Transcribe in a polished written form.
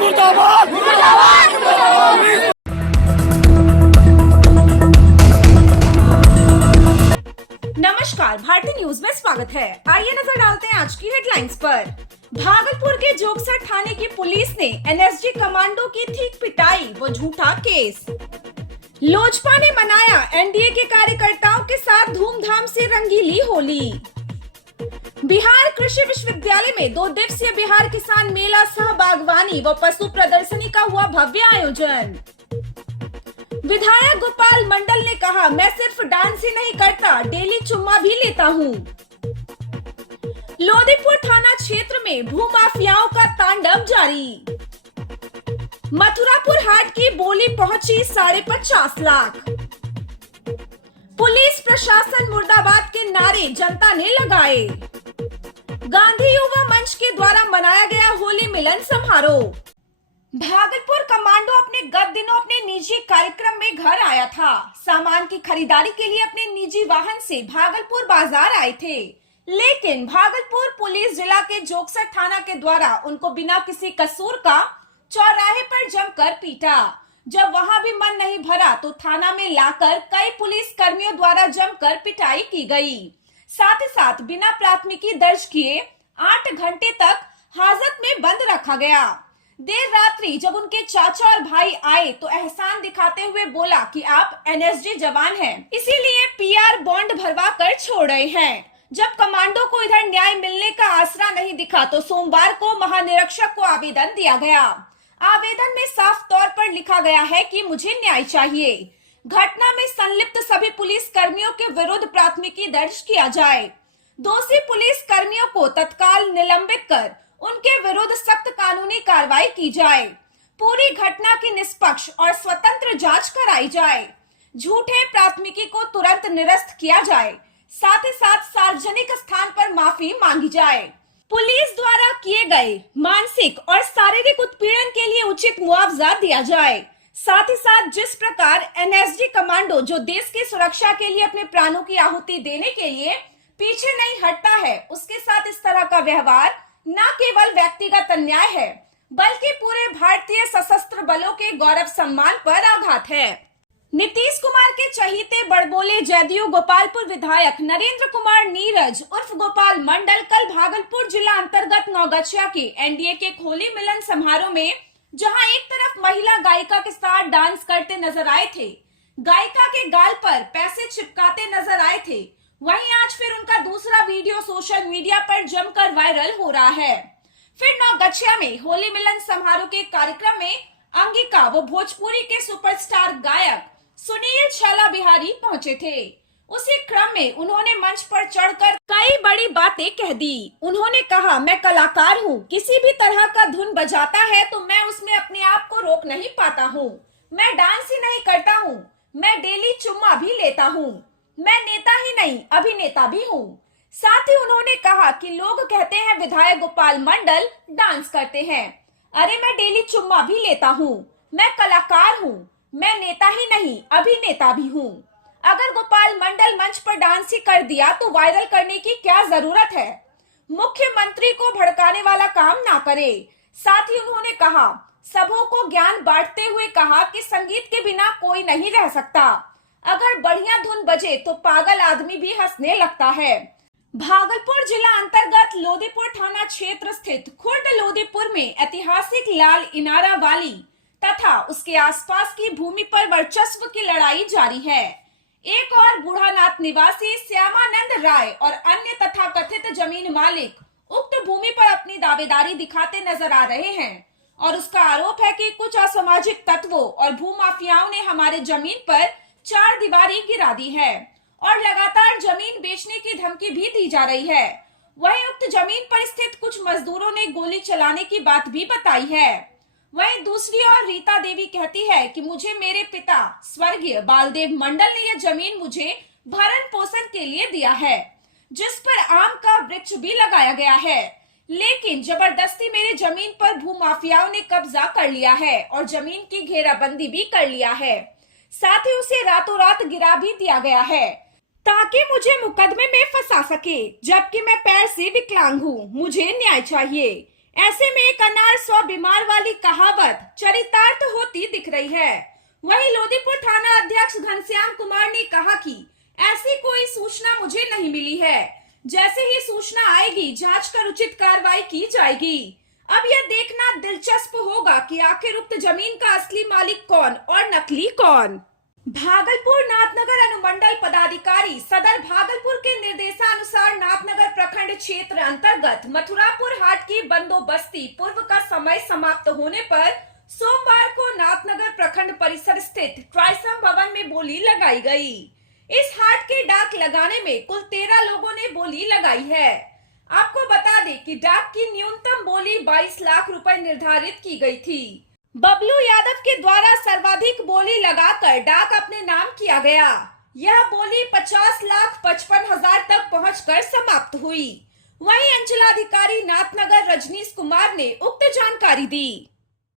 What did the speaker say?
मुर्दाबाद मुर्दाबाद मुर्दाबाद। नमस्कार, भारतीय न्यूज में स्वागत है। आइए नजर डालते हैं आज की हेडलाइंस पर। भागलपुर के जोगसर थाने की पुलिस ने एनएसजी कमांडो की थी पिटाई व झूठा केस। लोजपा ने मनाया एनडीए के कार्यकर्ताओं के साथ धूमधाम से रंगीली होली। बिहार कृषि विश्वविद्यालय में 2 दिवसीय बिहार किसान मेला सह बागवानी व पशु प्रदर्शनी का हुआ भव्य आयोजन। विधायक गोपाल मंडल ने कहा, मैं सिर्फ डांस ही नहीं करता, डेली चुम्मा भी लेता हूँ। लोदीपुर थाना क्षेत्र में भूमाफियाओं का तांडव जारी। मथुरापुर हाट की बोली पहुंची 50.5 लाख। पुलिस प्रशासन मुर्दाबाद के नारे जनता ने लगाए। गांधी युवा मंच के द्वारा मनाया गया होली मिलन समारोह। भागलपुर कमांडो अपने गत दिनों अपने निजी कार्यक्रम में घर आया था। सामान की खरीदारी के लिए अपने निजी वाहन से भागलपुर बाजार आए थे, लेकिन भागलपुर पुलिस जिला के जोगसर थाना के द्वारा उनको बिना किसी कसूर का चौराहे पर जमकर पीटा। जब वहां भी मन नहीं भरा तो थाना में लाकर कई पुलिस कर्मियों द्वारा जमकर पिटाई की गई। साथ ही साथ बिना प्राथमिकी दर्ज किए 8 घंटे तक हाजत में बंद रखा गया। देर रात्रि जब उनके चाचा और भाई आए तो एहसान दिखाते हुए बोला कि आप एनएसजी जवान हैं, इसीलिए पीआर बॉन्ड भरवा कर छोड़ रहे हैं। जब कमांडो को इधर न्याय मिलने का आसरा नहीं दिखा तो सोमवार को महानिरीक्षक को आवेदन दिया गया। आवेदन में साफ तौर पर लिखा गया है कि मुझे न्याय चाहिए। घटना में संलिप्त सभी पुलिस कर्मियों के विरुद्ध प्राथमिकी दर्ज किया जाए। दोषी पुलिस कर्मियों को तत्काल निलंबित कर उनके विरुद्ध सख्त कानूनी कार्रवाई की जाए। पूरी घटना की निष्पक्ष और स्वतंत्र जांच कराई जाए। झूठे प्राथमिकी को तुरंत निरस्त किया जाए। साथ ही साथ सार्वजनिक स्थान पर माफी मांगी जाए। पुलिस द्वारा किए गए मानसिक और शारीरिक उत्पीड़न के लिए उचित मुआवजा दिया जाए। साथ ही साथ जिस प्रकार एनएसजी कमांडो जो देश की सुरक्षा के लिए अपने प्राणों की आहुति देने के लिए पीछे नहीं हटता है, उसके साथ इस तरह का व्यवहार न केवल व्यक्तिगत अन्याय है बल्कि पूरे भारतीय सशस्त्र बलों के गौरव सम्मान पर आघात है। नीतीश कुमार के चहीते बड़बोले जदयू गोपालपुर विधायक नरेंद्र कुमार नीरज उर्फ गोपाल मंडल कल भागलपुर जिला अंतर्गत नौगछिया के एनडीए के होली मिलन समारोह में जहां एक तरफ महिला गायिका के साथ डांस करते नजर आए थे, गायिका के गाल पर पैसे चिपकाते नजर आए थे, वहीं आज फिर उनका दूसरा वीडियो सोशल मीडिया पर जमकर वायरल हो रहा है। फिर नौगछिया में होली मिलन समारोह के कार्यक्रम में अंगिका व भोजपुरी के सुपरस्टार गायक सुनील छला बिहारी पहुंचे थे। उसी क्रम में उन्होंने मंच पर चढ़कर कई बड़ी बातें कह दी। उन्होंने कहा, मैं कलाकार हूँ, किसी भी तरह का धुन बजाता है तो मैं उसमें अपने आप को रोक नहीं पाता हूँ। मैं डांस ही नहीं करता हूँ, मैं डेली चुम्मा भी लेता हूँ। मैं नेता ही नहीं अभिनेता भी हूँ। साथ ही उन्होंने कहा कि लोग कहते हैं विधायक गोपाल मंडल डांस करते हैं। अरे मैं डेली चुम्मा भी लेता हूँ, मैं कलाकार हूँ, मैं नेता ही नहीं अभिनेता भी हूँ। अगर गोपाल मंडल मंच पर डांस ही कर दिया तो वायरल करने की क्या जरूरत है। मुख्यमंत्री को भड़काने वाला काम ना करे। साथ ही उन्होंने कहा, सबों को ज्ञान बांटते हुए कहा कि संगीत के बिना कोई नहीं रह सकता। अगर बढ़िया धुन बजे तो पागल आदमी भी हंसने लगता है। भागलपुर जिला अंतर्गत लोदीपुर थाना क्षेत्र स्थित खुर्द लोदीपुर में ऐतिहासिक लाल इनारा वाली तथा उसके आसपास की भूमि पर वर्चस्व की लड़ाई जारी है। एक और बूढ़ानाथ निवासी श्यामानंद राय और अन्य तथा कथित जमीन मालिक उक्त भूमि पर अपनी दावेदारी दिखाते नजर आ रहे हैं और उसका आरोप है कि कुछ असामाजिक तत्वों और भूमाफियाओं ने हमारे जमीन पर 4 दीवारी गिरा दी है और लगातार जमीन बेचने की धमकी भी दी जा रही है। वहीं उक्त जमीन पर स्थित कुछ मजदूरों ने गोली चलाने की बात भी बताई है। वहीं दूसरी ओर रीता देवी कहती है कि मुझे मेरे पिता स्वर्गीय बालदेव मंडल ने यह जमीन मुझे भरण पोषण के लिए दिया है, जिस पर आम का वृक्ष भी लगाया गया है, लेकिन जबरदस्ती मेरी जमीन पर भूमाफियाओं ने कब्जा कर लिया है और जमीन की घेराबंदी भी कर लिया है। साथ ही उसे रातों रात गिरा भी दिया गया है ताकि मुझे मुकदमे में फंसा सके, जबकि मैं पैर से विकलांग हूँ। मुझे न्याय चाहिए। ऐसे में एक अनार 100 बीमार वाली कहावत चरितार्थ होती दिख रही है। वहीं लोदीपुर थाना अध्यक्ष घनश्याम कुमार ने कहा कि ऐसी कोई सूचना मुझे नहीं मिली है। जैसे ही सूचना आएगी जांच कर उचित कार्रवाई की जाएगी। अब यह देखना दिलचस्प होगा कि आखिर उक्त जमीन का असली मालिक कौन और नकली कौन। भागलपुर नाथनगर अनुमंडल पदाधिकारी सदर भागलपुर के निर्देशानुसार नाथनगर प्रखंड क्षेत्र अंतर्गत मथुरापुर हाट की बंदोबस्ती पूर्व का समय समाप्त होने पर सोमवार को नाथनगर प्रखंड परिसर स्थित ट्राइसम भवन में बोली लगाई गई। इस हाट के डाक लगाने में कुल 13 लोगों ने बोली लगाई है। आपको बता दें कि डाक की न्यूनतम बोली 22 लाख रुपए निर्धारित की गई थी। बबलू यादव के द्वारा सर्वाधिक बोली लगाकर डाक अपने नाम किया गया। यह बोली 50,55,000 तक पहुंचकर समाप्त हुई। वहीं अंचलाधिकारी नाथनगर रजनीश कुमार ने उक्त जानकारी दी।